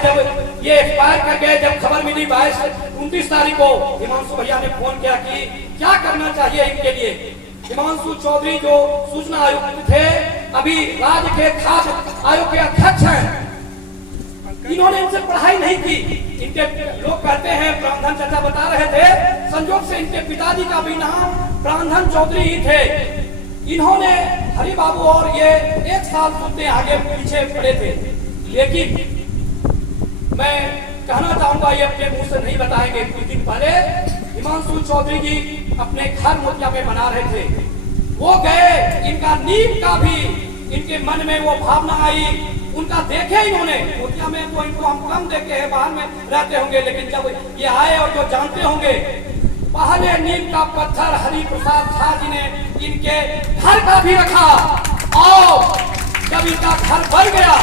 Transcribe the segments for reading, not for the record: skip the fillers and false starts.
जब ये एक्सपायर कर गए, जब खबर मिली 29 तारीख को, हिमांशु भैया ने फोन किया कि क्या करना चाहिए इनके लिए। हिमांशु चौधरी जो सूचना आयुक्त थे, अभी राज्य के खाद्य आयोग के अध्यक्ष हैं, इन्होंने इनसे पढ़ाई नहीं की। इनके लोग कहते हैं, प्राणधन चाचा बता रहे थे, संजोग से इनके पिताजी का भी नाम प्राणधन चौधरी ही थे। इन्होंने हरि बाबू और ये 1 साल सुनते आगे पीछे पड़े थे। लेकिन मैं कहना चाहूंगा, ये अपने मुंह से नहीं बताएंगे। कुछ दिन पहले हिमांशु चौधरी जी अपने घर मोतिया में बना रहे थे, वो गए, इनका नींव का भी इनके मन में वो भावना आई, उनका देखे इन्होंने। मोतिया में तो इनको हम कम देखे हैं, बाहर में रहते होंगे, लेकिन जब ये आए और जो जानते होंगे, पहले नीम का पत्थर हरि प्रसाद झा जी ने इनके घर का भी रखा, और जब इनका घर बन गया,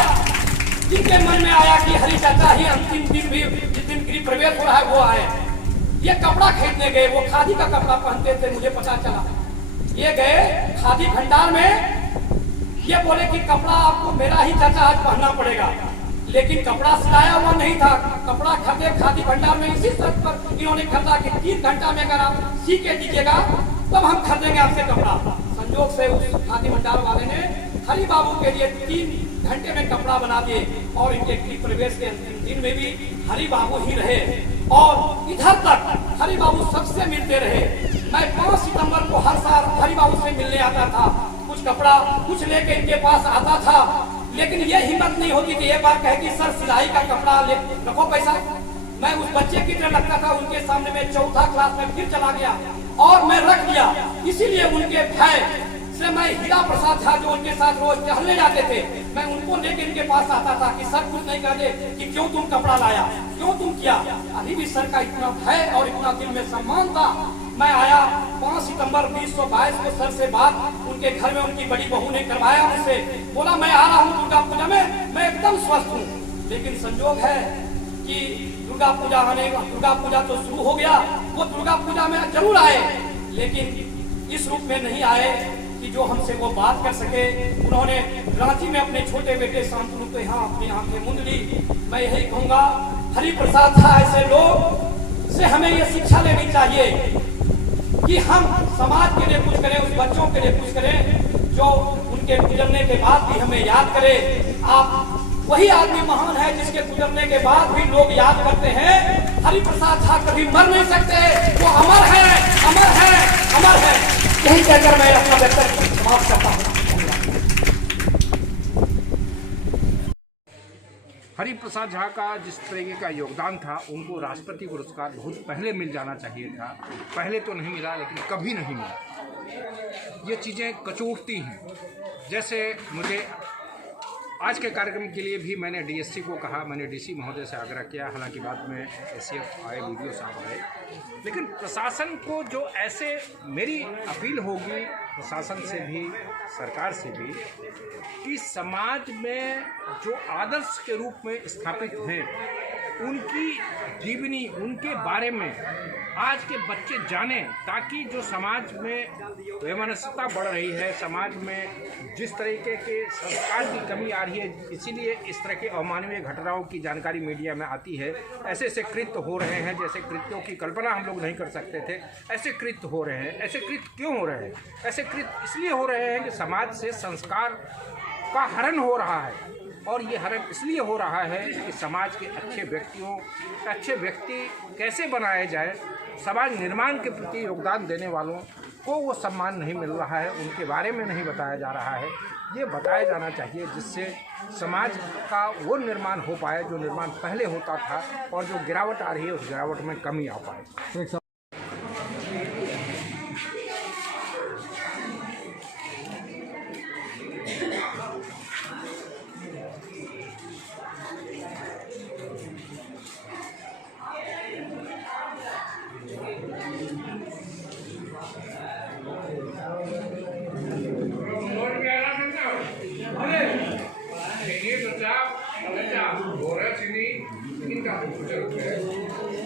इनके मन में आया कि हरि चाचा ही अंतिम दिन भी, जिस दिन गृह प्रवेश हो रहा है वो आए। ये कपड़ा खरीदने गए, वो खादी का कपड़ा पहनते थे, मुझे पता चला। ये गए खादी भंडार में, ये बोले कि कपड़ा आपको मेरा ही चाचा आज पहनना पड़ेगा, लेकिन कपड़ा सिलाया हुआ नहीं था। कपड़ा खरीदे खादी भंडार में, इसी शर्त पर इन्होंने खरीदा कि 3 घंटा में अगर आप सी के दीजिएगा तब हम खरीदेंगे आपसे कपड़ा। संजोग से उस खादी भंडार वाले ने हरि बाबू के लिए 3 घंटे में कपड़ा बना दिए, और इनके गृह प्रवेश के अंतिम दिन में भी हरि बाबू ही रहे, और इधर तक हरि बाबू सबसे मिलते रहे। मैं 5 सितंबर को हर साल हरि बाबू से मिलने आता था, कुछ कपड़ा कुछ लेके इनके पास आता था, लेकिन ये हिम्मत नहीं होती कि एक बार कहे कि सर सिलाई का कपड़ा ले रखो पैसा। मैं उस बच्चे की तरह लगता था, उनके सामने में 4th क्लास में फिर चला गया और मैं रख दिया। इसीलिए उनके भय से मैं हीरा प्रसाद झा जो उनके साथ रोज टहलने जाते थे, मैं उनको लेके इनके पास आता था कि सर कुछ नहीं कर दे कि क्यों तुम कपड़ा लाया, क्यों तुम किया। अभी भी सर का इतना भय और इतना दिल में सम्मान था। मैं आया 5 सितंबर 1922 को सर से बात उनके घर में उनकी बड़ी बहू ने करवाया, उनसे बोला मैं आ रहा हूँ दुर्गा पूजा में, मैं एकदम स्वस्थ हूँ। लेकिन संजोग है कि दुर्गा पूजा तो शुरू हो गया, वो दुर्गा पूजा में जरूर आए, लेकिन इस रूप में नहीं आए कि जो हमसे वो बात कर सके। उन्होंने रांची में अपने छोटे बेटे शांतनु को यहाँ अपनी आंखें मूंद ली। मैं यही कहूँगा, हरि प्रसाद झा ऐसे लोग से हमें ये शिक्षा लेनी चाहिए कि हम समाज के लिए कुछ करें, उस बच्चों के लिए कुछ करें जो उनके गुजरने के बाद भी हमें याद करें। आप वही आदमी महान है जिसके गुजरने के बाद भी लोग याद करते हैं। हरि प्रसाद झा कभी मर नहीं सकते, वो अमर है, अमर है, अमर है। यही कहकर मैं अपना वक्तव्य समाप्त करता हूँ। हरि प्रसाद झा का जिस तरीके का योगदान था, उनको राष्ट्रपति पुरस्कार बहुत पहले मिल जाना चाहिए था। पहले तो नहीं मिला, लेकिन कभी नहीं मिला। ये चीज़ें कचोटती हैं। जैसे मुझे आज के कार्यक्रम के लिए भी मैंने डीएससी को कहा, मैंने डीसी महोदय से आग्रह किया, हालांकि बाद में एससीएफ आए, वीडियो साहब आए, लेकिन प्रशासन को जो ऐसे मेरी अपील होगी प्रशासन से भी सरकार से भी कि समाज में जो आदर्श के रूप में स्थापित हैं उनकी जीवनी, उनके बारे में आज के बच्चे जानें, ताकि जो समाज में वैमनस्यता बढ़ रही है, समाज में जिस तरीके के संस्कार की कमी आ रही है, इसीलिए इस तरह के अमानवीय घटनाओं की जानकारी मीडिया में आती है। ऐसे ऐसे कृत्य हो रहे हैं जैसे कृत्यों की कल्पना हम लोग नहीं कर सकते थे। ऐसे कृत्य हो रहे हैं। ऐसे कृत्य क्यों हो रहे हैं? ऐसे कृत्य इसलिए हो रहे हैं कि समाज से संस्कार का हरण हो रहा है, और ये हरण इसलिए हो रहा है कि समाज के अच्छे व्यक्ति कैसे बनाए जाए, समाज निर्माण के प्रति योगदान देने वालों को वो सम्मान नहीं मिल रहा है, उनके बारे में नहीं बताया जा रहा है। ये बताया जाना चाहिए जिससे समाज का वो निर्माण हो पाए जो निर्माण पहले होता था, और जो गिरावट आ रही है उस गिरावट में कमी आ पाए।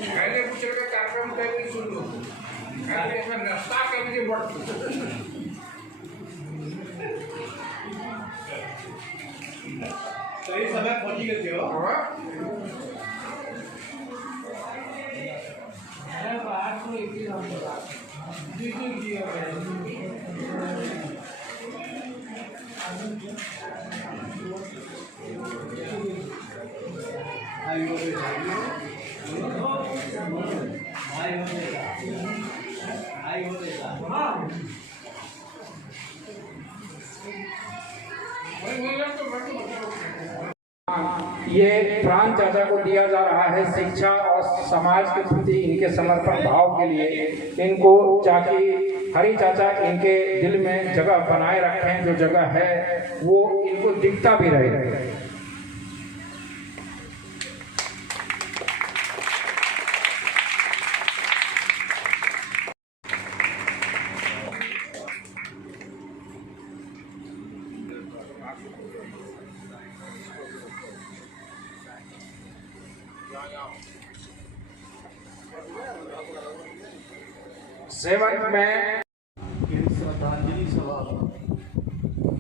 पहले कुछ का कार्यक्रम करके सुन लो, नाश्ता करके बढ़ सही समय पहुंची गए हो। ये प्राण चाचा को दिया जा रहा है शिक्षा और समाज के प्रति इनके समर्पण भाव के लिए इनको ताकि हरि चाचा इनके दिल में जगह बनाए रखें, जो जगह है वो इनको दिखता भी रहे। सेवक में श्रद्धांजलि सभा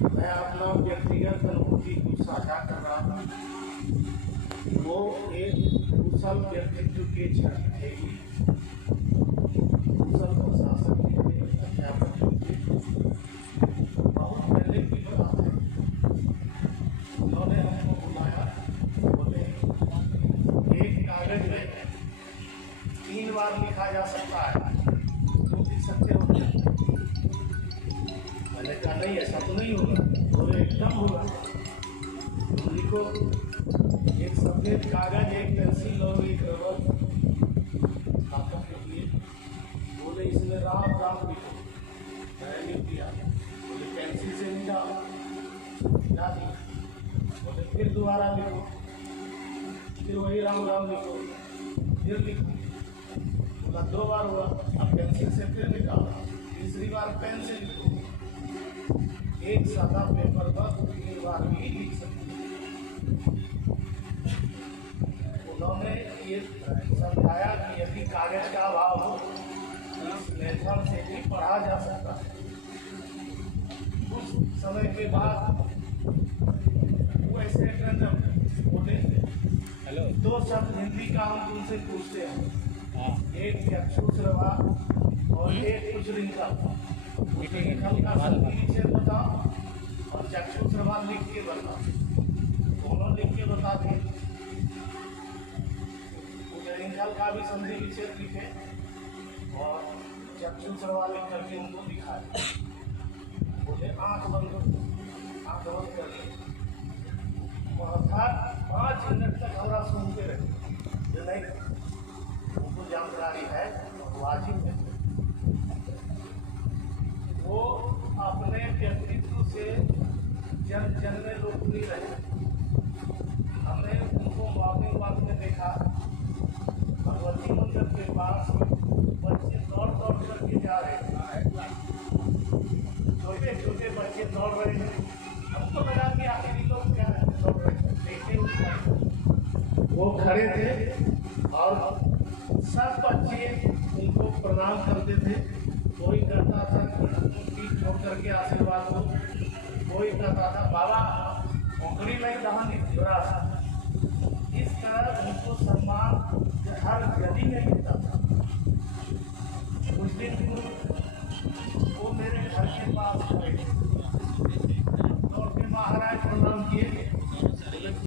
मैं अपना व्यक्तिगत अनुभूति कुछ साझा कर रहा था। वो एक कुशल व्यक्तित्व के छवि थे, कुशल प्रशासक थे, अध्यापक थे। बहुत पहले की बात है, उन्होंने हमको बुलाया, बोले एक कागज में 3 बार लिखा जा सकता है, सत्य हो गया। मैंने कहा नहीं, ऐसा तो नहीं होगा। बोले एकदम होगा। लिखो, एक सफेद कागज, एक पेंसिल और एक रबर खाकर लिख लिए। बोले इसमें राम राम लिखो। मैंने लिख दिया। बोले पेंसिल से मिला दिया। बोले फिर दोबारा लिखो, फिर वही राम राम लिखो, फिर लिखो। बोला 2 बार हुआ, अब पेंसिल से फिर निकाला, तीसरी बार पेन से लिखो। एक सादा पेपर पर 3 बार भी लिख सकते। उन्होंने ये समझाया कि यदि कागज का अभाव हो तो इस मेथड से भी पढ़ा जा सकता है। कुछ समय के बाद वो ऐसे बोले, हेलो, 2 शब्द हिंदी का हम तुमसे पूछते हैं, एक चक्षुश्रवा और एक कुछ रिंकल। रिंकल का संधि बताओ और चक्षुश्रवा लिख के बताओ। दोनों लिख के बता दिए। रिंकल का भी संधि विच्छेद लिखे और चक्षुश्रवा लिख करके उनको दिखाए। बोले आंख बंद करिए। अर्थात 5 मिनट तक हमारा सुनते रहे। जो नहीं उनको जानकारी है, वाजिब है। वो अपने व्यक्तित्व से जन जन में लोकप्रिय रहे। हमने उनको मॉर्निंग वॉक में देखा, भगवती मंदिर के पास बच्चे दौड़ करके जा रहे हैं। छोटे छोटे बच्चे दौड़ रहे हैं। हमको लगा कि आखिरी लोग क्या है, दौड़ रहे हैं। देखे वो खड़े थे और सब बच्चे उनको प्रणाम करते थे। कोई कहता था पीठ ठोक करके आशीर्वाद हो, कोई कहता था बाबा उंगली में दहन जुड़ा था। इस तरह उनको सम्मान हर गली में मिलता था। उस दिन